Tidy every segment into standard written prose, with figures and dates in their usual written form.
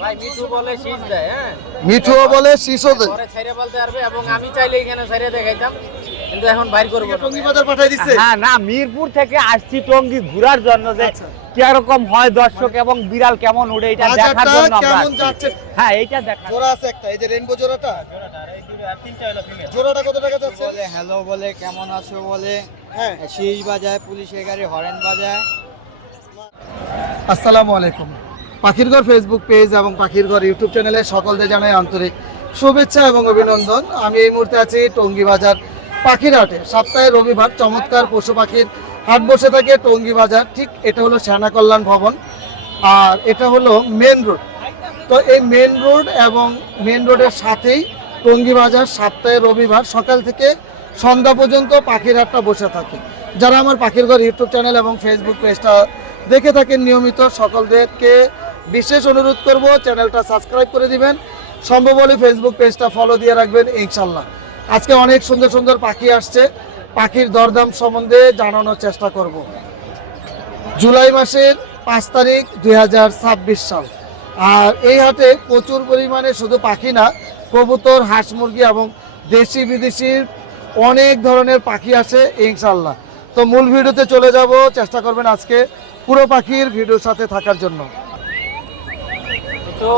ভাই মিঠু বলে শীষ দেয়, হ্যাঁ মিঠুও বলে শীষও দেয়। পরে ছাইরে বলতে পারবে এবং আমি চাইলে এখানে ছাইরে দেখাইতাম, কিন্তু এখন বাইর করব না। টঙ্গী বাজার পাঠিয়ে দিচ্ছে। হ্যাঁ না, মিরপুর থেকে আসছি টঙ্গী ঘোরার জন্য, যে কিরকম হয় দর্শক এবং বিড়াল কেমন উড়ে এটা দেখার জন্য আমরা কেমন আসছি। যাচ্ছে? হ্যাঁ এইটা দেখা। জোড়া আছে একটা, এই যে রেইনবো জোড়াটা। জোড়াটা কত টাকা যাচ্ছে? বলে হ্যালো বলে কেমন আছো বলে, হ্যাঁ। শীষ বাজায়, পুলিশের গাড়ি হরেন বাজায়। আসসালামু আলাইকুম। পাখির ঘর ফেসবুক পেজ এবং পাখির ঘর ইউটিউব চ্যানেলে সকলদের জানাই আন্তরিক শুভেচ্ছা এবং অভিনন্দন। আমি এই মুহূর্তে আছি টঙ্গী বাজার পাখির হাটে। সপ্তাহে রবিবার চমৎকার পশু পাখির হাট বসে থাকে টঙ্গী বাজার। ঠিক এটা হলো সেনা কল্যাণ ভবন, আর এটা হলো মেন রোড। তো এই মেন রোড এবং মেন রোডের সাথেই টঙ্গী বাজার সপ্তাহে রবিবার সকাল থেকে সন্ধ্যা পর্যন্ত পাখির হাটটা বসে থাকে। যারা আমার পাখির ঘর ইউটিউব চ্যানেল এবং ফেসবুক পেজটা দেখে থাকেন নিয়মিত, সকলদেরকে বিশেষ অনুরোধ করব চ্যানেলটা সাবস্ক্রাইব করে দিবেন, সম্ভব হলে ফেসবুক পেজটা ফলো দিয়ে রাখবেন ইনশাল্লাহ। আজকে অনেক সুন্দর সুন্দর পাখি আসছে, পাখির দরদাম সম্বন্ধে জানানোর চেষ্টা করব। জুলাই মাসের 5 তারিখ 2026 সাল। আর এই হাটে প্রচুর পরিমাণে শুধু পাখি না, কবুতর, হাঁস মুরগি এবং দেশি বিদেশির অনেক ধরনের পাখি আছে ইনশাল্লাহ। তো মূল ভিডিওতে চলে যাব, চেষ্টা করবেন আজকে পুরো পাখির ভিডিওর সাথে থাকার জন্য। তো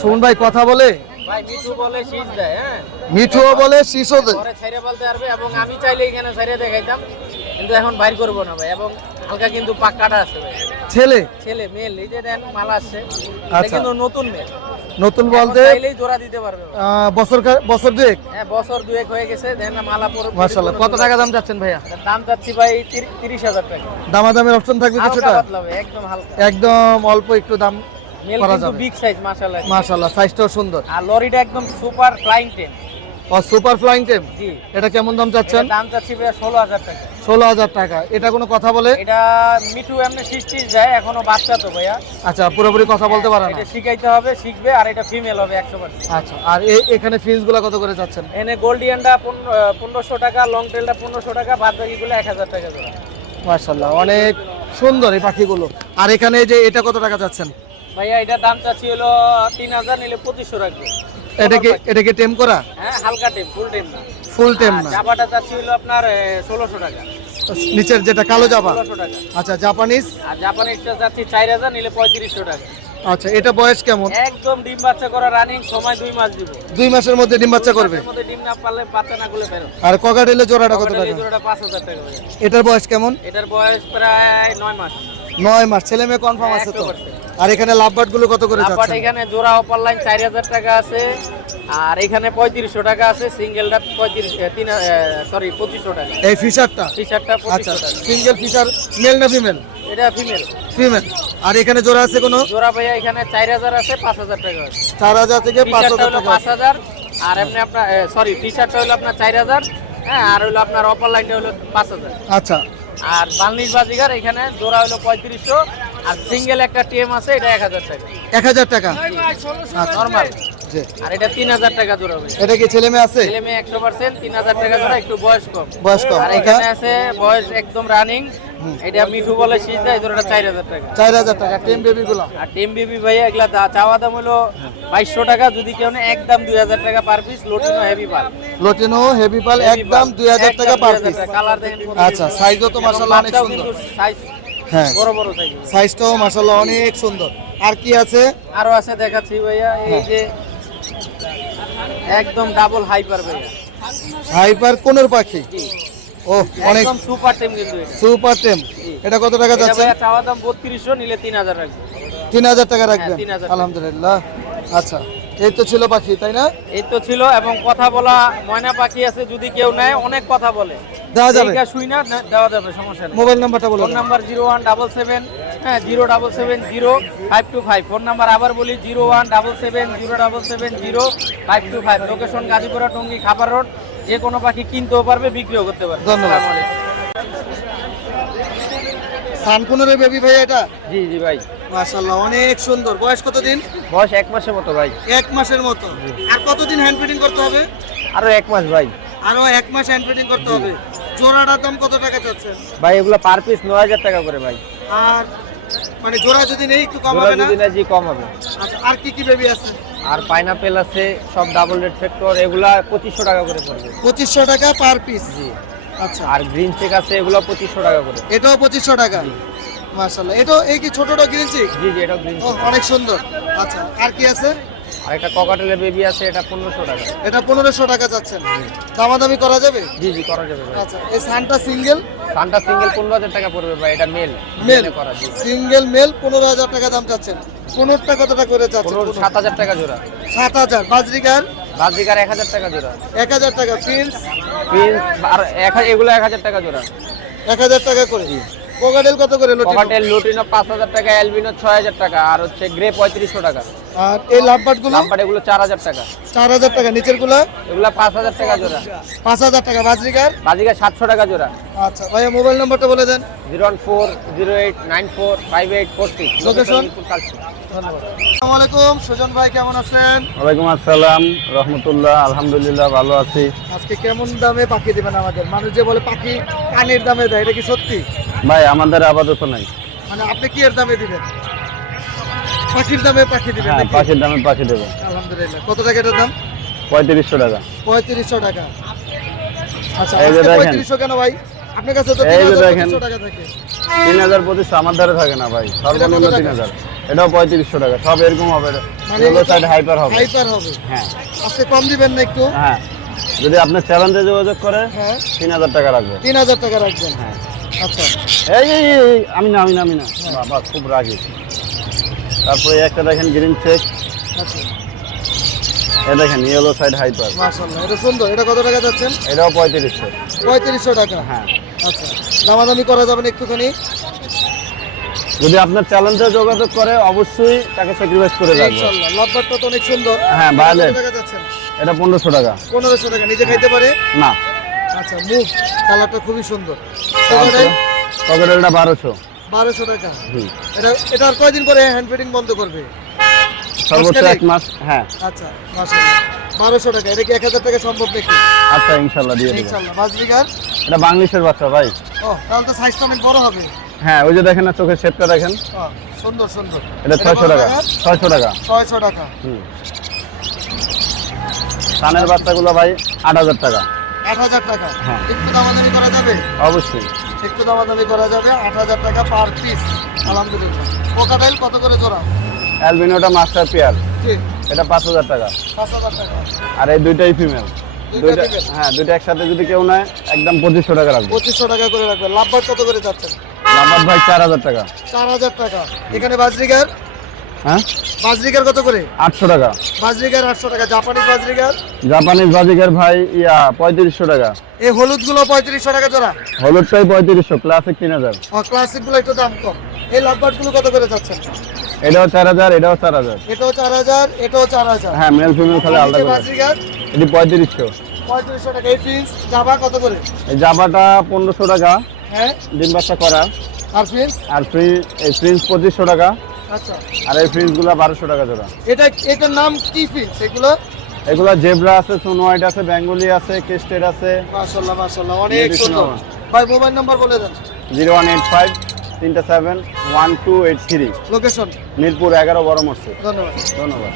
সুমন ভাই কথা বলে, ভাই মিঠু বলে শীষ দেয়, হ্যাঁ মিঠুও বলে শীষও দেয়। পরে ছাইরে বলতে পারবে এবং আমি চাইলে এখানে ছাইরে দেখাইতাম, কিন্তু এখন বাইর করব না ভাই। এবং হালকা কিন্তু পাক্কাটা আছে ভাই, ছেলে ছেলে মেল, এই যে দেন মালা আসছে, এটা আচ্ছা। কিন্তু নতুন মেল, নতুন এখন বলতে চাইলেই জোড়া দিতে পারবে ভাই। বছর দুয়েক। হ্যাঁ বছর দুয়েক হয়ে গেছে, দেন না মালা পরে। মাশাআল্লাহ। কত টাকা দাম যাচ্ছেন ভাইয়া? দাম চাচ্ছি ভাই 30,000 টাকা। দামাদামের অপশন থাকবে হালকা কিছুটা? পাতলা ভাই, একদম হালকা। একদম অল্প একটু দাম মেল করা কিন্তু যাবে। বিগ সাইজ মাশাআল্লাহ। মাশাআল্লাহ, সাইজটাও সুন্দর। আর লরিটা একদম সুপার ফ্লাইং টেম। ও সুপার ফ্লাইং টেম। জি, এটা কেমন দাম চাচ্ছেন? এটার দাম চাচ্ছি ভাই 16,000 টাকা। 16,000 টাকা। এটা কোনো কথা বলে? এটা মিঠু এমনি সৃষ্টি যায়, এখনো বাচ্চা তো ভাইয়া। আচ্ছা, পুরোপুরি কথা বলতে পারে না। এটা শিখাইতে হবে, শিখবে। আর এটা ফিমেল হবে 100%। আচ্ছা, আর এখানে ফিসগুলো কত করে যাচ্ছেন? এনে গোল্ডিয়ানটা 1500 টাকা, লং টেলটা 1500 টাকা, বাদ বাকিগুলো 1000 টাকা জোড়া। মাশাআল্লাহ, অনেক সুন্দর এই পাখিগুলো। আর এখানে যে এটা কত টাকা যাচ্ছেন? ভাইয়া এটা দাম চাচ্ছি হলো 3000, নিলে 2500 রাখবে। এটা কি টেম করা? হ্যাঁ হালকা টেম, ফুল টেম না। ফুল টেম না? জাবাটা চাচ্ছি হলো আপনার 1600 টাকা। নিচের যেটা কালো জাবা? 1600 টাকা। আচ্ছা, জাপানিজ? আর জাপানিজটা চাচ্ছি 4000, নিলে 3500 টাকা। আচ্ছা, এটা বয়স কেমন? একদম ডিম বাচ্চা করা রানিং, সময় 2 মাস দিব। 2 মাসের মধ্যে ডিম বাচ্চা করবে। এর মধ্যে ডিম না পারলে বাচ্চা না গুলো বেরো। আর ককাটেলের জোড়াটা কত টাকা? এই জোড়াটা 5000 টাকা ভাইয়া। এটার বয়স কেমন? এটার বয়স প্রায় 9 মাস। 9 মাস। ছেলে মেয়ে কনফার্ম আছে তো? 100%। আর এখানে লাভবার্ড গুলো কত করে লাভবার্ড যাচ্ছে? এখানে জোড়া অপার লাইন 4000 টাকা আছে, আর এখানে 3500 টাকা আছে। সিঙ্গেলটা 2500 টাকা। এই ফিশারটা? টি-শার্টটা আচ্ছা, 2500 টাকা। সিঙ্গেল ফিশার, মেল না ফিমেল? এটা ফিমেল। ফিমেল। আর এখানে জোড়া আছে কোনো? জোড়া ভাইয়া এখানে 4000 আছে, 5000 টাকা আছে। 4000 থেকে টি-শার্টটা 5000 হলো টাকা। 5000, আর এমনি আপনার টি-শার্টটা হলো আপনার 4000, হ্যাঁ, আর হলো আপনার অপার লাইনটা হলো 5000। আচ্ছা, আর বার্নিশ বাজিগার এখানে জোড়া হলো 3500, আর সিঙ্গেল একটা টিএম আছে, এটা 1000 টাকা 1000 টাকা। আচ্ছা, নরমাল। জি। আর এটা 3000 টাকা জোড়া হবে। এটা কি ছেলে মেয়ে আছে? ছেলে মেয়ে 100%, 3000 টাকা জোড়া, একটু বয়স কম। বয়স কম। আর এখানে আছে বয়স একদম রানিং, এটা মিঠু বলে শীষ দেয়, জোড়াটা 4000 টাকা। 4000 টাকা। টেম বেবি গুলো? আর টিম বেবি ভাইয়া এগুলা চাওয়া দাম হলো 2200 টাকা, যদি কেউ নেয় একদম 2000 টাকা পার পিস। লোটিনো হেভি পাল। লোটিনো হেভি পাল একদম 2000 টাকা পার পিস। কালার দেখেন কত আচ্ছা, সাইজও তো মাশাআল্লাহ অনেক সুন্দর। সাইজ হ্যাঁ, বড় বড় সাইজ। সাইজটাও মাশাআল্লাহ অনেক সুন্দর। আর কি আছে? আরো আছে, দেখাচ্ছি ভাইয়া। এই যে একদম ডাবল হাইপার ভাইয়া, হাইপার কোনের পাখি? জি। ও, অনেক একদম সুপার টিম কিন্তু এটা। সুপার টেম। এটা কত টাকা এটা যাচ্ছে? ভাইয়া চাওয়া দাম 3200, নিলে 3000 রাখবে। 3000 টাকা রাখবেন? 3000 আলহামদুলিল্লাহ। আচ্ছা, এই তো ছিল পাখি, তাই না? এই তো ছিল। এবং কথা বলা ময়না পাখি আছে, যদি কেউ নেয় অনেক কথা বলে, দেওয়া যাবে? এইটা শুই না, দেওয়া যাবে, সমস্যা নেই। মোবাইল নাম্বারটা বলুন। ফোন নাম্বার 01770, হ্যাঁ 0770525। ফোন নাম্বার আবার বলি 01770770525। লোকেশন গাজীপুরা, টঙ্গী, খাবার রোড। যে কোনো পাখি কিনতেও পারবে, বিক্রিও করতে পারবে। ধন্যবাদ। আসসালামু আলাইকুম। সানকুনের বেবি ভাই এটা? জি জি ভাই, মাশাআল্লাহ অনেক সুন্দর। বয়স কতদিন? বয়স 1 মাসের মতো ভাই। 1 মাসের মতো। আর কতদিন হ্যান্ড ফিডিং করতে হবে? আরো 1 মাস ভাই। আরো 1 মাস হ্যান্ড ফিডিং করতে হবে। জোড়াটার দাম কত টাকা চাচ্ছেন? ভাই এগুলো পার পিস 9000 টাকা করে ভাই। আর মানে জোড়া যদি নেই একটু কম জোড়া হবে না? যদি না জি কম হবে। আচ্ছা, আর কি কি বেবি আছে? আর পাইনাপেল আছে সব ডাবল রেড ফ্যাক্টর, এগুলা 2500 টাকা করে পড়বে। 2500 টাকা পার পিস। জি। আচ্ছা, আর গ্রিন চেক আছে, এগুলো 2500 টাকা করে। এটাও 2500 টাকা। মাশাআল্লাহ, এটা এই কি ছোটটা গ্রিন চিক? জি জি, এটা গ্রিন ও চেক। অনেক সুন্দর। আচ্ছা, আর কি আছে? আর একটা ককাটেলের বেবি আছে, এটা 1500 টাকা। এটা 1500 টাকা যাচ্ছেন, দামাদামি করা যাবে? জি জি, করা যাবে ভাই। আচ্ছা, এই সানটা সিঙ্গেল? সানটা সিঙ্গেল 15000 টাকা পড়বে ভাই, এটা মেল। মেল করা জি। সিঙ্গেল মেল 15000 টাকা দাম চাচ্ছেন। 15টা কতটা করে চাচ্ছেন? 7000 টাকা জোড়া। 7000। বাজরিকার বাজিকার 1000 টাকা জোড়া। 1000 টাকা। প্রিন্স প্রিন্স আর এগুলো 1000 টাকা জোড়া। 1000 টাকা করে। কোকাটেল কত করে? লটিনো? ককাটেল লুটিনো 5000 টাকা, অ্যালবিনো 6000 টাকা, আর হচ্ছে গ্রে 3500 টাকা। আর এই লাভবার্ড গুলো? লাম্বার এগুলো 4000 টাকা। 4000 টাকা। নিচের গুলো? এগুলো 5000 টাকা জোড়া। 5000 টাকা। বাজরিকার? বাজিকার 700 টাকা জোড়া। আচ্ছা ভাইয়া, মোবাইল নাম্বারটা বলে দেন। 01408945846। Location? কালচি। ধন্যবাদ। আসসালামু আলাইকুম, সুজন ভাই কেমন আছেন? ওয়ালাইকুম আসসালাম রহমতুল্লাহ, আলহামদুলিল্লাহ ভালো আছি। আজকে কেমন দামে পাখি দিবেন আমাদের? মানুষ যে বলে পাখি কানের দামে দেয়, এটা কি সত্যি? ভাই আমাদের আপাতত নাই। মানে আপনি কি এর দামে দিবেন? পাখির দামে পাখি দিবেন হ্যাঁ, নাকি? পাখির দামে পাখি দেবো। আলহামদুলিল্লাহ। কত টাকা এটার দাম? 3500 টাকা। 3500 টাকা। আচ্ছা, এই যে আজকে দেখেন। 3500 কেন ভাই? আপনার কাছে তো এই যে দেখেন। 3500 টাকা থাকে। 3500 আমার ধারে থাকে না ভাই, সর্বনিম্ন টাকা? 3000। এটাও 3500 টাকা, সব এরকম হবে। মানে এগুলো সাইড হাইপার হবে। হাইপার হবে। হ্যাঁ আজকে কম দিবেন না একটু? হ্যাঁ, যদি আপনার চ্যালেঞ্জে যোগাযোগ করে হ্যাঁ, 3000 টাকা রাখবে। 3000 টাকা রাখবেন। হ্যাঁ। আচ্ছা, এই আমি না বাবা খুব রাগি। তারপরে একটা দেখেন গ্রিন চেক, আচ্ছা। এ দেখেন ইয়েলো সাইড হাইপার, মাশাআল্লাহ, এটা সুন্দর। এটা কত টাকা যাচ্ছেন? এটাও 3500। 3500 টাকা। হ্যাঁ, আচ্ছা, দামাদামি করা যাবে না একটুখানি? যদি আপনার চ্যালেঞ্জে যোগাযোগ করে অবশ্যই তাকে স্যাক্রিফাইস করে রাখবো। ইনশাআল্লাহ। লাভবারটা তো অনেক সুন্দর। হ্যাঁ, কত ভায়োলেট, টাকা যাচ্ছেন? এটা 1500 টাকা। 1500 টাকা। নিজে খাইতে পারে? না, আচ্ছা, মুখ কালারটা খুবই সুন্দর। পকেটেলটা 1200। 1200 টাকা। হুম, এটা আর কয়দিন পরে হ্যান্ড ফিডিং বন্ধ করবে? সর্বোচ্চ মাসখানেক? 1 মাস। হ্যাঁ, আচ্ছা, মাশাআল্লাহ। 1200 টাকা। এটা কি 1000 টাকা সম্ভব নাকি? আচ্ছা ইনশাল্লাহ দিয়ে দেবো। ইনশাআল্লাহ। বাজরিকার? এটা বাংলিশের বাচ্চা ভাই। ও, তাহলে তো সাইজটা অনেক বড় হবে। হ্যাঁ, ওই যে দেখেন না চোখের শেপটা দেখেন। ও, সুন্দর সুন্দর। এটা 600 টাকা। 600 টাকা। 600 টাকা। হুম, কানের বাচ্চাগুলো ভাই 8000 টাকা। 8000 টাকা। হ্যাঁ। একটু দামাদামি করা যাবে? অবশ্যই। একটু দামাদামি করা যাবে। 8000 টাকা পার পিস। আলহামদুলিল্লাহ। কোকাটেল কত করে জোড়া? অ্যালবিনোটা মাস্টার পেয়ার, জি, এটা 5000 টাকা। 5000 টাকা। আর এই দুইটাই ফিমেল। দুইটা female? হ্যাঁ, দুইটা একসাথে যদি কেউ নেয় একদম 2500 টাকা রাখবো। 2500 টাকা করে রাখবেন। লাভবার কত করে যাচ্ছেন? নাম্বার ভাই 4000 টাকা। 4000 টাকা। এখানে বাজরিকার? হ্যাঁ, বাজরিকার কত করে? 800 টাকা। বাজরিকার 800 টাকা। জাপানিজ বাজরিকার? জাপানিজ বাজিকার ভাই 3500 টাকা। এই হলুদগুলো 3500 টাকা জোড়া। হলুদটাই 3500, ক্লাসিক 3000। আর ক্লাসিক গুলো একটু দাম কম। এই লাভবার্ড গুলো কত করে যাচ্ছেন? এটাও 4000, এটাও 4000। এটাও 4000, এটাও 4000। হ্যাঁ, মেল ফিমেল খালি আলাদা করে। বাজরিকার এটি 3500। 3500 টাকা। এই ফিন্স জাভা কত করে? এই জাবাটা 1500 টাকা, হ্যাঁ। ডিম বাচ্চা করা। আর ফিন্স? আর এই প্রিন্স 2500 টাকা। আচ্ছা, আর এই প্রিন্সগুলো 1200 টাকা জোড়া। এটার নাম কি ফিন্স এগুলো? এগুলো জেব্রা আছে, সোনো হোয়াইট আছে, বেঙ্গলি আছে, কেস্টেড আছে। মাশাআল্লাহ মাশাআল্লাহ, অনেক Medicine সুন্দর। আমার। ভাই মোবাইল নাম্বার বলে দেন। 0185 37 1283। লোকেশন? মিরপুর 11 বড় মসজিদ। ধন্যবাদ। ধন্যবাদ।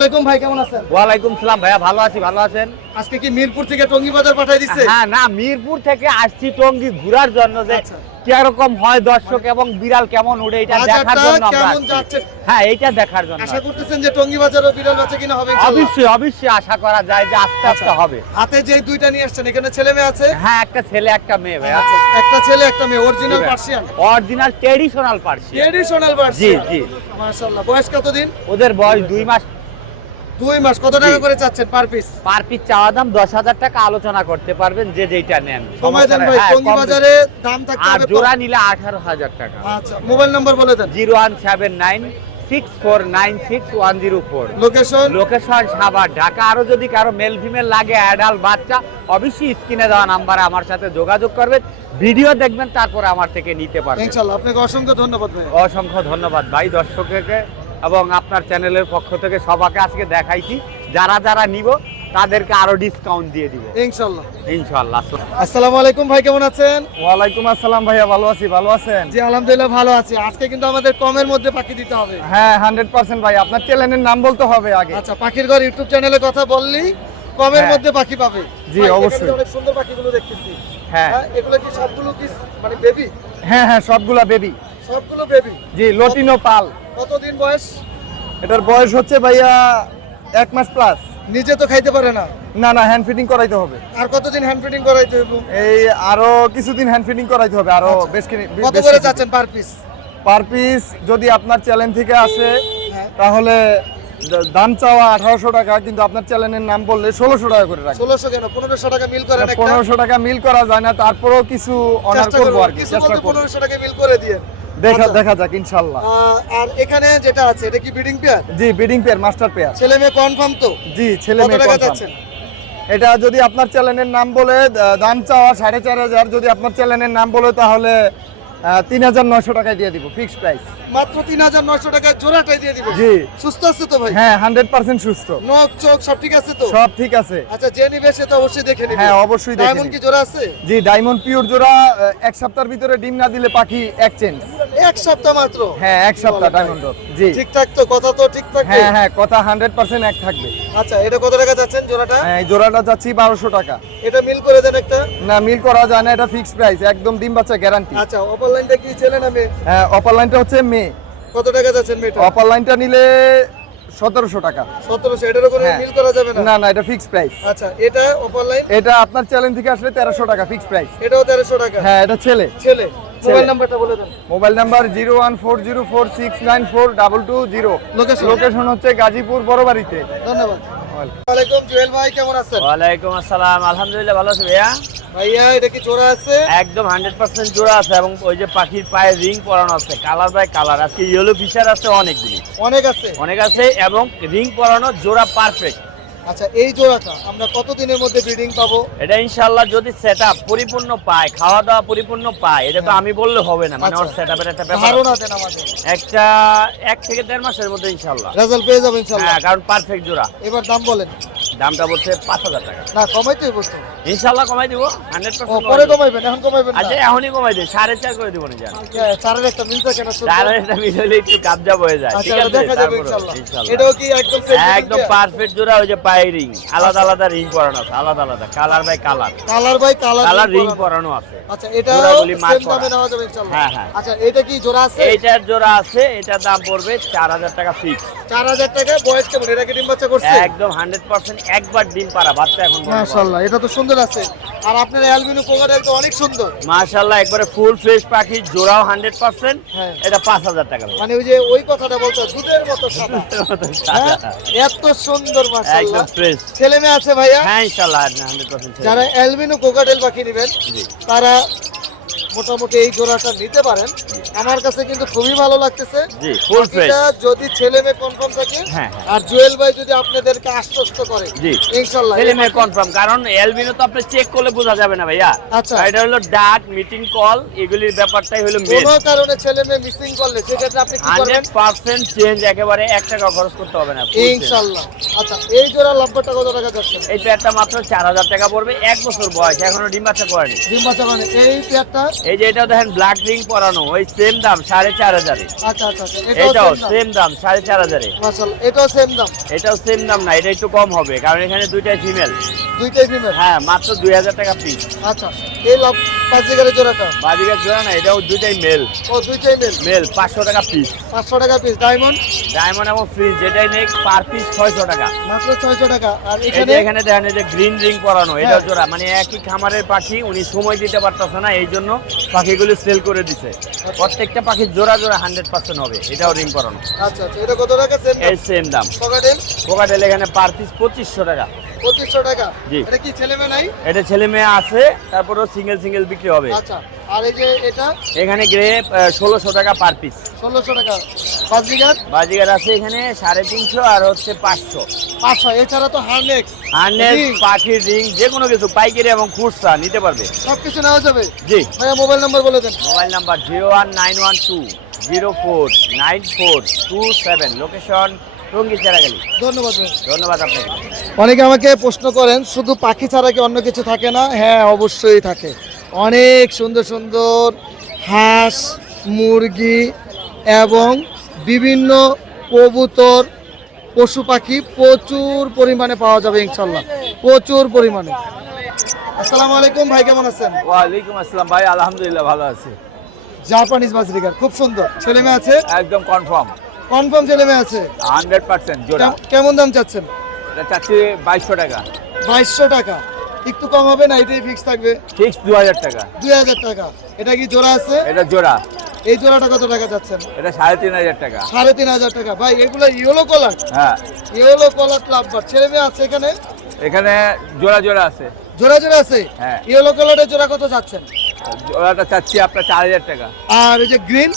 ওয়ালাইকুম ভাই, কেমন আছেন? ওয়ালাইকুম সালাম ভাইয়া, ভালো আছি, ভালো আছেন? আজকে কি মিরপুর থেকে টঙ্গী বাজার পাঠাই দিচ্ছে? হ্যাঁ, না মিরপুর থেকে আসছি টঙ্গী ঘোরার জন্য, যে আচ্ছা। কিরকম হয় দর্শক এবং বিড়াল কেমন উড়ে এটা দেখার বাজারটা জন্য আমরা কেমন আসছি। যাচ্ছে? হ্যাঁ, এইটা দেখার জন্য আশা করতেছেন যে টঙ্গী বাজারও বিড়াল বাচ্চা কিনা হবে ইনশাআল্লাহ? অবশ্যই অবশ্যই আশা করা যায় যে আস্তে আস্তে হবে। হাতে যে দুইটা নিয়ে আসছেন, এখানে ছেলে মেয়ে আছে? হ্যাঁ, একটা ছেলে একটা মেয়ে ভাইয়া। আচ্ছা, একটা ছেলে একটা মেয়ে। Original Persian? Original traditional Persian. Traditional জি পার্সিয়ান। জি। মাশাআল্লাহ। বয়স কতদিন? ওদের বয়স 2 মাস। 2 মাস। কত টাকা করে চাচ্ছেন পার পিস? পার পিস চাওয়া দাম 10,000 টাকা, আলোচনা করতে পারবেন যে যেটা নেন। সময় দেন ভাই, হ্যাঁ, টঙ্গী কম বাজারে দাম থাকতে আর হবে কম। জোড়া নিলে 18,000 টাকা। আচ্ছা, মোবাইল নাম্বার বলে দেন। 01796496104। লোকেশন? লোকেশন সাভার, ঢাকা। আরো যদি কারো মেল ফিমেল লাগে, অ্যাডাল্ট বাচ্চা, অবশ্যই স্ক্রিনে দেওয়া নাম্বারে আমার সাথে যোগাযোগ করবেন, ভিডিও দেখবেন, তারপরে আমার থেকে নিতে পারবেন। ইনশাআল্লাহ। আপনাকে অসংখ্য ধন্যবাদ ভাই। অসংখ্য ধন্যবাদ ভাই, দর্শককে এবং আপনার চ্যানেলের পক্ষ থেকে সবাইকে আজকে দেখাইছি। যারা যারা নিব তাদেরকে আরো ডিসকাউন্ট দিয়ে দিব ইনশাল্লাহ। ইনশাআল্লাহ। আসসালামু আলাইকুম ভাই, কেমন আছেন? ওয়ালাইকুম আসসালাম ভাইয়া, ভালো আছি, ভালো আছেন? জি আলহামদুলিল্লাহ ভালো আছি। আজকে কিন্তু আমাদের কমের মধ্যে পাখি দিতে হবে। হ্যাঁ 100% ভাই, আপনার চ্যানেলের নাম বলতে হবে আগে। আচ্ছা, পাখির ঘর ইউটিউব চ্যানেলের কথা বললি কমের হ্যাঁ। মধ্যে পাখি পাবে। জি, ভাই, এখানে অবশ্যই। যে অনেক সুন্দর পাখিগুলো দেখতেছি। হ্যাঁ এগুলো কি সবগুলো কি মানে বেবি? হ্যাঁ হ্যাঁ, সবগুলা বেবি। সবগুলো বেবি। জি, লটিনো পাল। কতদিন বয়স? এটার বয়স হচ্ছে ভাইয়া 1 মাস প্লাস। নিজে তো খাইতে পারে না। না না, হ্যান্ড ফিটিং করাইতে হবে। আর কতদিন হ্যান্ড ফিডিং করাইতে হবে? এই আরো কিছুদিন হ্যান্ড ফিটিং করাইতে হবে, আরো বেশ কত করে যাচ্ছেন পার পিস? পার পিস যদি আপনার চ্যানেল থেকে আসে হ্যাঁ। তাহলে দাম চাওয়া 1800 টাকা, কিন্তু আপনার চ্যানেলের নাম বললে 1600 টাকা করে রাখি। 1600 কেন? 1500 টাকা মিল করেন একটা। 1500 টাকা মিল করা যায় না, তারপরেও কিছু অনার চেষ্টা করবো করব আর কি, কিছু চেষ্টা বলতে করবো। 1500 টাকা মিল করে দিয়ে। দেখা আচ্ছা। দেখা যাক ইনশাল্লাহ। আর এখানে যেটা আছে এটা কি ব্রিডিং পেয়ার? জি, ব্রিডিং পেয়ার, মাস্টার পেয়ার। ছেলে মেয়ে কনফার্ম তো? জি, ছেলে কত মেয়ে টাকা confirm। যাচ্ছেন? এটা যদি আপনার চ্যানেলের নাম বলে দাম চাওয়া 4500, যদি আপনার চ্যানেলের নাম বলে তাহলে 3900 টাকায় দিয়ে দিব, ফিক্সড প্রাইস। মাত্র 3900 টাকায় জোড়াটাই দিয়ে দিবেন? জি। সুস্থ আছে তো ভাই? হ্যাঁ 100% সুস্থ, নখ চোখ সব ঠিক আছে তো? সব ঠিক আছে। আচ্ছা, যে নিবে সে তো অবশ্যই দেখে নিবে। হ্যাঁ, অবশ্যই দেখে এমন নিবে। কি জোড়া আছে? জি, ডায়মন্ড পিওর জোড়া। 1 সপ্তাহের ভিতরে ডিম না দিলে পাখি এক্সচেঞ্জ। এক সপ্তাহ মাত্র? হ্যাঁ 1 সপ্তাহ ডায়মন্ড। জি ঠিকঠাক তো? কথা তো ঠিক থাকবে? হ্যাঁ হ্যাঁ, কথা 100% এক থাকবে। আচ্ছা, এটা কত টাকা যাচ্ছেন জোড়াটা? হ্যাঁ, এই জোড়াটা যাচ্ছি 1200 টাকা। এটা মিল করে দেন একটা। না, মিল করা যায় না, এটা ফিক্সড প্রাইস, একদম ডিম বাচ্চা গ্যারান্টি। আচ্ছা, অপার লাইনটা কি ছেলে না মেয়ে? হ্যাঁ, অপার লাইনটা হচ্ছে মেয়ে। কত টাকা যাচ্ছেন মেয়েটা? অপার লাইনটা নিলে 1700 টাকা। 1700। এটার উপরে হ্যাঁ। মিল করা যাবে না? না না, এটা ফিক্সড প্রাইস। আচ্ছা, এটা অপার লাইন? এটা আপনার চ্যানেল থেকে আসলে 1300 টাকা ফিক্সড প্রাইস। এটাও 1300 টাকা? হ্যাঁ, এটা ছেলে। ছেলে। মোবাইল নাম্বারটা বলে দেন। Mobile number 01404694220। লোকেশন? লোকেশন হচ্ছে গাজীপুর বড়বাড়িতে। ধন্যবাদ। ওয়ালাইকুম, জুয়েল ভাই কেমন আছেন? ওয়ালাইকুম আসসালাম, আলহামদুলিল্লাহ ভালো আছি ভাইয়া। ভাইয়া এটা কি জোড়া আছে? একদম 100% জোড়া আছে, এবং ওই যে পাখির পায়ে রিং পরানো আছে, কালার বাই কালার। আজকে ইয়েলো ফিশার আছে অনেকগুলি, অনেক আছে। অনেক আছে, এবং রিং পরানো জোড়া পারফেক্ট। আচ্ছা, এই জোড়াটা আমরা কতদিনের মধ্যে ব্রিডিং পাবো? এটা ইনশাআল্লাহ যদি সেটআপ পরিপূর্ণ পায়, খাওয়া দাওয়া পরিপূর্ণ পায়, এটা তো আমি বললে হবে না, মানে ওর আচ্ছা। সেটআপের একটা ব্যাপার ধারণা আছে। দেন আমাদের। একটা 1 থেকে 1.5 মাসের মধ্যে ইনশাআল্লাহ রেজাল্ট পেয়ে যাবেন ইনশাআল্লাহ। হ্যাঁ, কারণ পারফেক্ট জোড়া। এবার দাম বলেন। দামটা বলছে 5000 টাকা। না, কমাইতেই বলতে। ইনশাআল্লাহ কমাই দিব, ও 100% পরে কমাইবেন, এখন কমাইবেন না? আচ্ছা, এখনই কমাই দিই, 4.5 করে দিব না জান। চারের একটা মিলছে কেন? চারের একটা মিলে একটু কাবজা হয়ে যায়, আচ্ছা, ঠিক এটা আছে? দেখা যাবে তারপরে ইনশাআল্লাহ। ইনশাআল্লাহ। এটাও কি একদম same একদম breeding? পারফেক্ট জোড়া, ওই যে পায়ে রিং আলাদা আলাদা রিং পরানো আছে, আলাদা আলাদা colour by colour, colour by colour colour ring পরানো আছে। আচ্ছা, এটা জোড়াগুলি সেম mark দামে করা। নেওয়া যাবে ইনশাআল্লাহ। হ্যাঁ, হ্যাঁ। আচ্ছা, এটা কি জোড়া আছে? এইটার জোড়া আছে, এটার দাম পড়বে 4000 টাকা ফিক্স। 4000 টাকা। বয়স কেমন? এটা কি ডিম বাচ্চা করছে? একদম 100% একবার ডিম পাড়া বাচ্চা এখন বড় বড়। মাশাআল্লাহ, এটা তো সুন্দর আছে। আর আপনার অ্যালবিনো কোকাটেল তো অনেক সুন্দর। মাশাআল্লাহ, একবারে ফুল ফ্রেশ পাখি, জোড়াও 100%। হ্যাঁ। এটা 5000 টাকা হবে। মানে ওই যে ওই কথাটা বলতো, দুধের মতো সাদা। হ্যাঁ? এত সুন্দর মাশাআল্লাহ। একদম ফ্রেশ। ছেলে মেয়ে আছে ভাইয়া? হ্যাঁ ইনশাআল্লাহ 100% ছেড়ে যারা দেব। অ্যালবিনো কোকাটেল পাখি নেবেন জি। তারা মোটামুটি এই জোড়াটা নিতে পারেন। আমার কাছে কিন্তু খুবই ভালো লাগতেছে। জি, ফুল ফ্রেশ। এটা যদি ছেলে মেয়ে কনফার্ম থাকে, হ্যাঁ, আর জুয়েল ভাই যদি আপনাদেরকে আশ্বস্ত করে, জি। ইনশাআল্লাহ ছেলে মেয়ে কনফার্ম, কারণ এলবিনো তো আপনি চেক করলে বোঝা যাবে না ভাইয়া। আচ্ছা। এটা হলো ডাক, মিটিং কল, এগুলির ব্যাপারটাই হলো মেন। কোনো কারণে ছেলে মেয়ে মিসিং করলে সেক্ষেত্রে আপনি কি করবেন? 100% চেঞ্জ, একেবারে 1 টাকা খরচ করতে হবে না, full change। ইনশাআল্লাহ। আচ্ছা, এই জোড়া লাভটা কত টাকা যাচ্ছে? এই পেয়ারটা মাত্র 4000 টাকা পড়বে, 1 বছর বয়স, এখনো ডিম বাচ্চা করেনি। ডিম বাচ্চা মানে এই পেয়ারটা? এই যে এটাও দেখেন ব্ল্যাক রিং পরানো, ওই সেম দাম 4500। আচ্ছা আচ্ছা আচ্ছা, এটাও same দাম। সেম দাম 4500। মাশাআল্লাহ, এটাও সেম দাম। এটাও সেম দাম না, এটা একটু কম হবে, কারণ এখানে দুইটাই ফিমেল। দুইটাই ফিমেল? হ্যাঁ, মাত্র 2000 টাকা পিস। আচ্ছা, এই লাভ পাঁচজিগারের জোড়াটা? বাজিকার জোড়া না, এটাও দুইটাই মেল। ও, দুইটাই মেল। মেল 500 টাকা পিস। 500 টাকা পিস। ডায়মন্ড? ডায়মন্ড এবং ফ্রিজ যেটাই নেই পার পিস 600 টাকা। মাত্র 600 টাকা। আর এই এখানে? যে এখানে দেখেন, এই যে গ্রিন রিং পরানো, এটা হ্যাঁ। জোড়া, মানে একই খামারের পাখি, উনি সময় দিতে পারতেছে না, এই জন্য পাখিগুলো সেল করে দিছে। প্রত্যেকটা পাখির জোড়া জোড়া 100% হবে, এটাও রিং পরানো। আচ্ছা আচ্ছা, এটা কত টাকা? সেম এই সেম দাম। কোকাটেল? কোকাটেল এখানে পার পিস 2500 টাকা। 2500 টাকা। জি। এটা কি ছেলে মেয়ে নাই? এটা ছেলে মেয়ে আছে, তারপরেও সিঙ্গেল সিঙ্গেল বিক্রি হবে। আচ্ছা, আর এই যে এটা? এখানে গ্রে 1600 টাকা পার পিস। 1600 টাকা। পাঁচজিগার? বাজিগার আছে এখানে 350 আর হচ্ছে 500। 500। এছাড়া তো হার্নেক্স, হার্নেস, ring, পাখির রিং, যে কোনো কিছু পাইকারি এবং খুচরা নিতে পারবে। সবকিছু নেওয়া যাবে। জি। ভাইয়া মোবাইল নাম্বার বলে দেন। Mobile number 01912049427, location Tongi Cheragali. ধন্যবাদ ভাই। ধন্যবাদ আপনাকে। অনেকে আমাকে প্রশ্ন করেন শুধু পাখি ছাড়া কি অন্য কিছু থাকে না? হ্যাঁ, অবশ্যই থাকে। অনেক সুন্দর সুন্দর হাঁস, মুরগি এবং বিভিন্ন কবুতর, পশু পাখি প্রচুর পরিমাণে পাওয়া যাবে ইনশাল্লাহ, প্রচুর পরিমাণে। আসসালামু আলাইকুম ভাই, কেমন আছেন? ওয়ালাইকুম আসসালাম ভাই, আলহামদুলিল্লাহ ভালো আছি। জাপানিজ বাজরিগার খুব সুন্দর, ছেলে মেয়ে আছে? একদম কনফার্ম কনফার্ম ছেলে মেয়ে আছে? 100% জোড়া। কেমন দাম চাচ্ছেন? এটা চাচ্ছি 2200 টাকা। 2200 টাকা, একটু কম হবে না? এটাই ফিক্স থাকবে? ফিক্স 2000 টাকা। 2000 টাকা। এটা কি জোড়া আছে? এটা জোড়া। এই জোড়াটা কত টাকা যাচ্ছেন? এটা 3500 টাকা। 3500 টাকা। ভাই এগুলো ইয়েলো কলার? হ্যাঁ, ইয়েলো কলার লাভবার ছেলে মেয়ে আছে এখানে? এখানে জোড়া জোড়া আছে। জোড়া জোড়া আছে? হ্যাঁ। ইয়েলো কালারের জোড়া কত যাচ্ছেন? জোড়াটা চাচ্ছি আপনার 4000 টাকা। আর এই যে গ্রিন?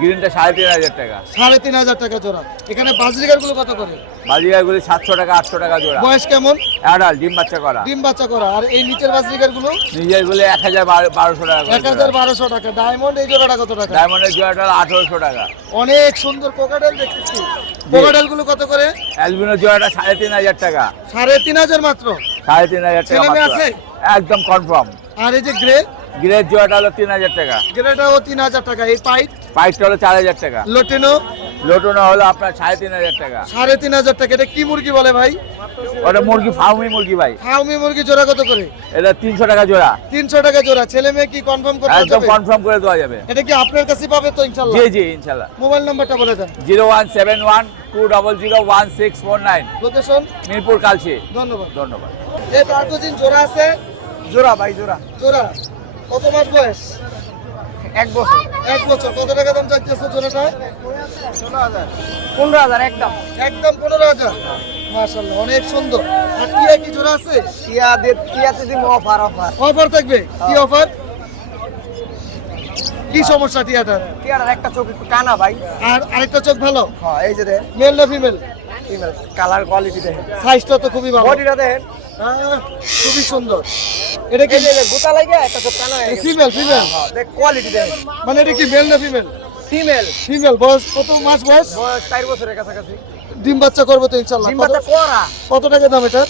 গ্রিনটা 3500 টাকা। 3500 টাকা জোড়া। এখানে বাজরিগার গুলো কত করে? বাজিগারগুলি 700 টাকা 800 টাকা জোড়া। বয়স কেমন? অ্যাডাল্ট, ডিম বাচ্চা করা। ডিম বাচ্চা করা। আর এই নিচের বাজরিগার গুলো? নিজেরগুলি 1200 টাকা করে জোড়া। 1200 টাকা। ডায়মন্ড এই জোড়াটা কত টাকা? ডায়মন্ডের জোড়াটা 1800 টাকা। অনেক সুন্দর কোকাটেল দেখতেছি। কোকাটেল গুলো কত করে? অ্যালবিনো জোড়াটা 3500 টাকা। 3500 মাত্র? 3500 টাকা ছেলে মেয়ে মাত্র। আছে? একদম কনফার্ম। আর এই যে গ্রে? গ্রেড জোড়াটা হলো 3000 টাকা। গ্রেটাও 3000 টাকা। এই পাইট? পাইপটা হলো 4000 টাকা। লোটেনো? লোটনা হলো আপনার 3500 টাকা। 3500 টাকা। এটা কি মুরগি বলে ভাই? ওটা মুরগি, ফার্মি মুরগি ভাই। ফার্মি মুরগি জোড়া কত করে? এটা 300 টাকা জোড়া। 300 টাকা জোড়া। ছেলে মেয়ে কি কনফার্ম করতে একদম হবে? কনফার্ম করে দেওয়া যাবে। এটা কি আপনার কাছে পাবে তো ইনশাআল্লাহ? জি জি ইনশাআল্লাহ। মোবাইল নাম্বারটা বলে দেন। 01712001649। লোকেশন? মিরপুর কালচি। ধন্যবাদ। ধন্যবাদ। এই টার্কোজিন জোড়া আছে? জোড়া ভাই, জোড়া। জোড়া কত মাস বয়স? 1 বছর। 1 বছর। কত টাকা দাম চাইতেছে জোড়াটা? 15000 একদম। একদম 15000। মাশাআল্লাহ, অনেক সুন্দর। আর টিয়া কি জোড়া আছে? টিয়াতে দিমু অফার। অফার থাকবে? কি অফার? কি সমস্যা টিয়াটার? টিয়াটার একটা চোখ একটু টানা ভাই। আর আরেকটা চোখ ভালো? হ্যাঁ, এই যে দেখেন, মেল না ফিমেল? ফিমেল। কালার কোয়ালিটি দেখেন, সাইজটা তো খুবই ভালো। বডিটা দেখেন। খুবই সুন্দর। এটা কি এই যে গোটা লাগে একটা চোখ টানা হয়ে গেছে। ফিমেল? ফিমেল দেখ কোয়ালিটি দেখেন। মানে এটা কি মেল না ফিমেল? ফিমেল। ফিমেল। বয়স কত মাস বয়স? বয়স 4 বছরের কাছাকাছি। ডিম বাচ্চা করবো তো ইনশাআল্লাহ? ডিম বাচ্চা করা। কত টাকা দাম এটা?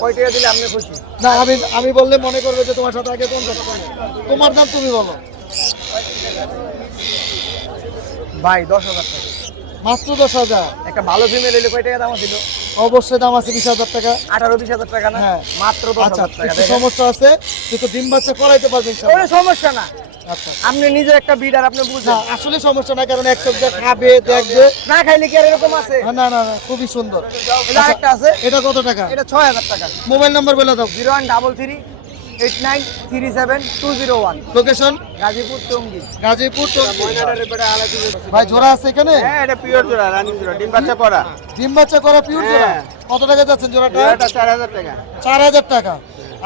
কয় টাকা দিলে আপনি খুশি? না, আমি বললে মনে করবে যে তোমার সাথে আগে কোন কথা বলে। তোমার দাম তুমি বলো। ভাই 10000 টাকা। মাত্র 10,000? একটা ভালো ফিমেল হলে কয় টাকা দাম ছিল? অবশ্যই দাম আছে 20,000 টাকা। 18-20,000 টাকা না? হ্যাঁ। মাত্র আচ্ছা, 10000 টাকা। একটু সমস্যা আছে, কিন্তু ডিম বাচ্চা করাইতে পারবে ইনশাআল্লাহ। ওরে সমস্যা না। আচ্ছা। আপনি নিজে একটা বিডার, আপনি না, বুঝেন। আসলে সমস্যা না, কারণ এক সপ্তাহ খাবে, দেখবে। না খাইলে কি আর এরকম আছে? না না না, খুবই সুন্দর। এটা আরেকটা আছে। এটা কত টাকা? এটা 6000 টাকা। মোবাইল নাম্বার বলে দাও। 01338937201। লোকেশন? গাজীপুর টঙ্গী। গাজীপুর তো। ভাই জোড়া আছে এখানে? হ্যাঁ, এটা পিওর জোড়া, রানিং জোড়া, ডিম বাচ্চা করা। ডিম বাচ্চা করা পিওর জোড়া? হ্যাঁ। কত টাকা যাচ্ছেন জোড়াটা? এটা 4000 টাকা। 4000 টাকা।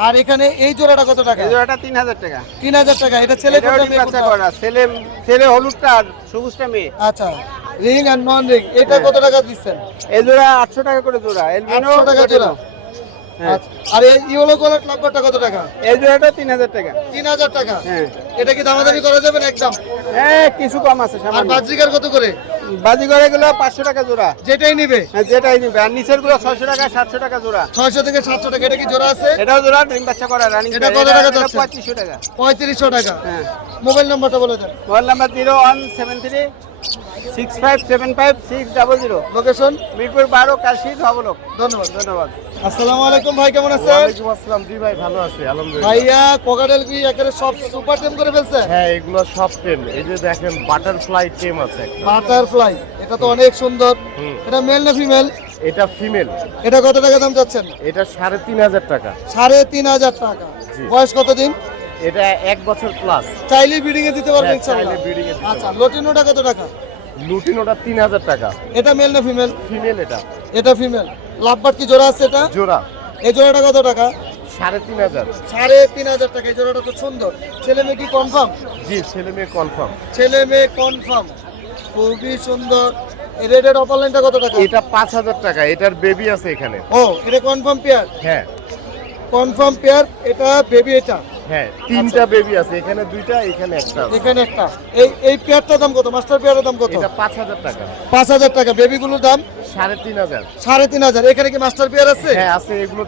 আর এখানে এই জোড়াটা কত টাকা? এই জোড়াটা 3000 টাকা। 3000 টাকা। এটা ছেলে এটাও কোনটা ডিম মেয়ে বাচ্চা কোনটা? করা। ছেলে হলুদটা আর সবুজটা মেয়ে। আচ্ছা, রিং আর নন রিং এটা কত টাকা দিচ্ছেন? এই জোড়া 800 টাকা করে জোড়া। 800 টাকা জোড়া। হ্যাঁ। আচ্ছা, আর এই ইয়েলো কালার লাভবারটা কত টাকা? এই জোড়াটা 3000 টাকা। 3000 টাকা। হ্যাঁ। এটা কি দামাদামি করা যাবে না একদম? হ্যাঁ, কিছু কম আছে আর সামান্য। বাজরিকার কত করে? বাজিগর এগুলো 500 টাকা জোড়া। যেটাই নিবে? হ্যাঁ, যেটাই নিবে। আর নিচের গুলো 600 টাকা 700 টাকা জোড়া। 600 থেকে 700 টাকা। এটা কি জোড়া আছে? এটাও জোড়া, ডিম বাচ্চা করা, রানিং। এটা কত টাকা যাচ্ছে? 3500 টাকা। 3500 টাকা। হ্যাঁ। মোবাইল নাম্বারটা বলে দেন। Mobile number 01736575600। Location? Mirpur 12, Kashi, ধবলক। ধন্যবাদ। ধন্যবাদ। আসসালামু আলাইকুম ভাই, কেমন আছেন? ওয়ালাইকুম আসসালাম। জি ভাই, ভালো আছি আলহামদুলিল্লাহ। ভাইয়া কোকাটেল কি একেবারে সব সুপার টেম করে ফেলছে? হ্যাঁ, এগুলো সব টেম। এই যে দেখেন বাটারফ্লাই টেম আছে একটা। বাটারফ্লাই, এটা তো অনেক সুন্দর। হুম। এটা মেল না ফিমেল? এটা ফিমেল। এটা কত টাকা দাম চাচ্ছেন? এটা 3500 টাকা। 3500 টাকা। জি। বয়স কতদিন? এটা 1 বছর প্লাস। চাইলে ব্রিডিং এ দিতে পারবেন হ্যাঁ, ইনশাআল্লাহ? চাইলে breeding এ দিতে আচ্ছা, লোটিনোটা কত টাকা? লুটিনোটা 3000 টাকা। এটা মেল না ফিমেল? ফিমেল এটা। এটা ফিমেল। লাভবার্ড কি জোড়া আছে এটা? জোড়া এই জোড়াটা কত টাকা? 3500। 3500 টাকা। এই জোড়াটা তো সুন্দর। ছেলে মেয়ে কি কনফার্ম? জি, ছেলে মেয়ে কনফার্ম। ছেলে মেয়ে কনফার্ম। খুবই সুন্দর। এই রেডের অপারলাইনটা কত টাকা? এটা 5000 টাকা। এটার বেবি আছে এখানে। ও, এটা কনফার্ম পেয়ার? হ্যাঁ কনফার্ম পেয়ার। এটা বেবি এটা? হ্যাঁ 3টা বেবি আছে, এখানে 2টা, এখানে একটা আছে। এখানে একটা। এই পেয়ারটার দাম কত? মাস্টার পেয়ারের দাম কত? এটা 5000 টাকা। 5000 টাকা। বেবিগুলোর দাম 3500। 3500। এখানে কি মাস্টার পেয়ার আছে? হ্যাঁ আছে, এগুলো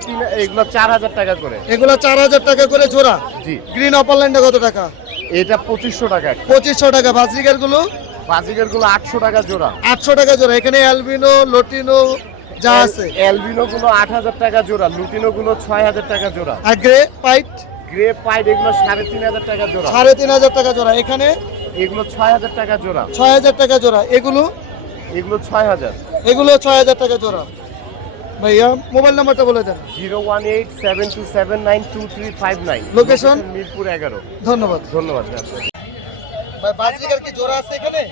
4000 টাকা করে। এগুলো 4000 টাকা করে জোড়া। জি। গ্রিন অপারল্যান্ডে কত টাকা? এটা 2500 টাকা। 2500 টাকা। বাজরিকার গুলো বাজিকার গুলো 800 টাকা জোড়া। 800 টাকা জোড়া। এখানে অ্যালবিনো, লটিনো যা আছে। অ্যালবিনো গুলো 8000 টাকা জোড়া, লুটিনো গুলো 6000 টাকা জোড়া। আর গ্রে পাইট গ্রে পাইড এগুলো 3500 টাকা জোড়া। 3500 টাকা জোড়া। এখানে এগুলো 6000 টাকা জোড়া। 6000 টাকা জোড়া। এগুলো এগুলো 6000। 6000 টাকা জোড়া। ভাইয়া মোবাইল নাম্বারটা বলে দেন। 01872792359। লোকেশন? মিরপুর 11। ধন্যবাদ। ধন্যবাদ। ভাই বাজরিকার কি জোড়া আছে এখানে?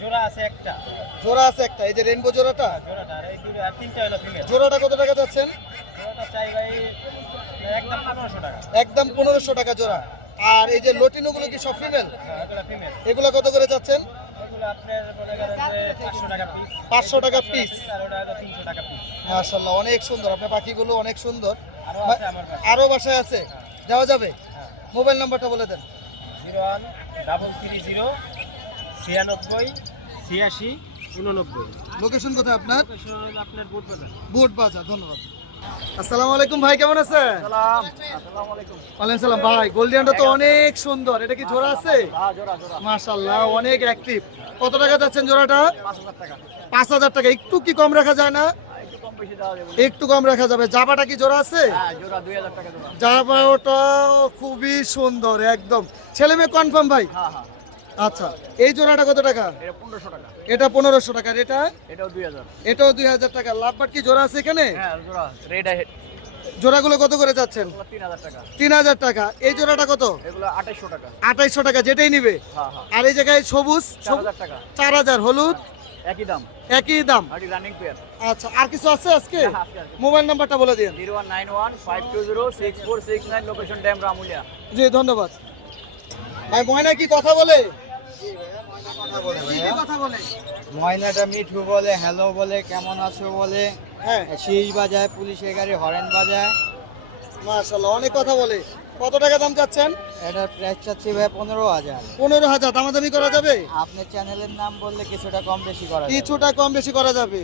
জোড়া আছে একটা। জোড়া আছে একটা। এই যে রেইনবো জোড়াটা, জোড়াটা আর এই দুটো আর তিনটা হলো ফিমেল। জোড়াটা কত টাকা যাচ্ছেন? জোড়াটা চাই ভাই একদম 1500 টাকা। একদম 1500 টাকা জোড়া। আর এই যে লটিনো গুলো কি সব ফিমেল? এগুলো ফিমেল। এগুলো কত করে যাচ্ছেন? এগুলো আপনার মনে করেন যে 500 টাকা পিস। 500 টাকা পিস। আর ওটা হলো 300 টাকা পিস। মাশাআল্লাহ, অনেক সুন্দর। আপনার পাখিগুলো অনেক সুন্দর। আরো আছে আমার কাছে। আরো বাসায় আছে, যাওয়া যাবে? মোবাইল নাম্বারটা বলে দেন। 01330 96 86 89। লোকেশন কোথায় আপনার? আপনার বুট বাজার। বুট বাজার। ধন্যবাদ। আসসালামু আলাইকুম ভাই, কেমন আছেন? ওয়ালাইকুম সালাম। ভাই গোল্ডিয়ানটা তো অনেক সুন্দর। এটা কি জোড়া আছে? মাশাআল্লাহ, অনেক অ্যাক্টিভ। কত টাকা যাচ্ছেন জোড়াটা? 5000 টাকা। একটু কি কম রাখা যায় না? একটু কম রাখা যাবে। জাবাটা কি জোড়া আছে? জাবা ওটা খুবই সুন্দর একদম। ছেলে মেয়ে কনফার্ম ভাই? আচ্ছা, এই জোড়াটা কত টাকা? এটা 1500 টাকা। এটা এটাও 2000 টাকা। লাভবাট কি জোড়া আছে এখানে? জোড়াগুলো কত করে যাচ্ছেন? 3000 টাকা। এই জোড়াটা কত? 2800 টাকা। যেটাই নিবে। আর এই জায়গায় সবুজ 4000। হলুদ একই দাম। আচ্ছা, আর কিছু আছে আজকে? মোবাইল নাম্বারটা বলে দিন। 019152064669 লোকেশন ড্যাম রামুলিয়া। জি ধন্যবাদ। ভাই ময়না কি কথা বলে? কি কথা বলে? ময়নাটা মিঠু বলে, হ্যালো বলে, কেমন আছো বলে, হ্যাঁ শীষ বাজায়, পুলিশের গাড়ি হরেন বাজায়। মাশাআল্লাহ, অনেক কথা বলে। কত টাকা দাম চাচ্ছেন? এটার প্রাইস চাচ্ছি ভাই 15000। 15000। দামাদামি করা যাবে? আপনার চ্যানেলের নাম বললে কিছুটা কম বেশি করা যাবে। কিছুটা কম বেশি করা যাবে।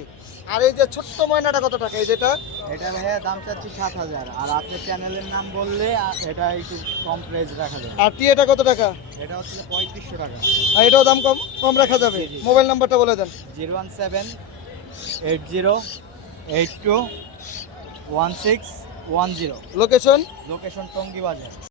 আর এই যে ছোট্ট ময়নাটা কত টাকা? এই যেটা এটা ভাইয়া দাম চাচ্ছি 7000। আর আপনার চ্যানেলের নাম বললে এটা একটু কম প্রাইস রাখা যাবে। আর টিয়েটা কত টাকা? এটা হচ্ছে 3500 টাকা। আর এটাও দাম কম কম রাখা যাবে। মোবাইল নাম্বারটা বলে দেন। 01780821610। লোকেশন? লোকেশন টঙ্গী বাজার।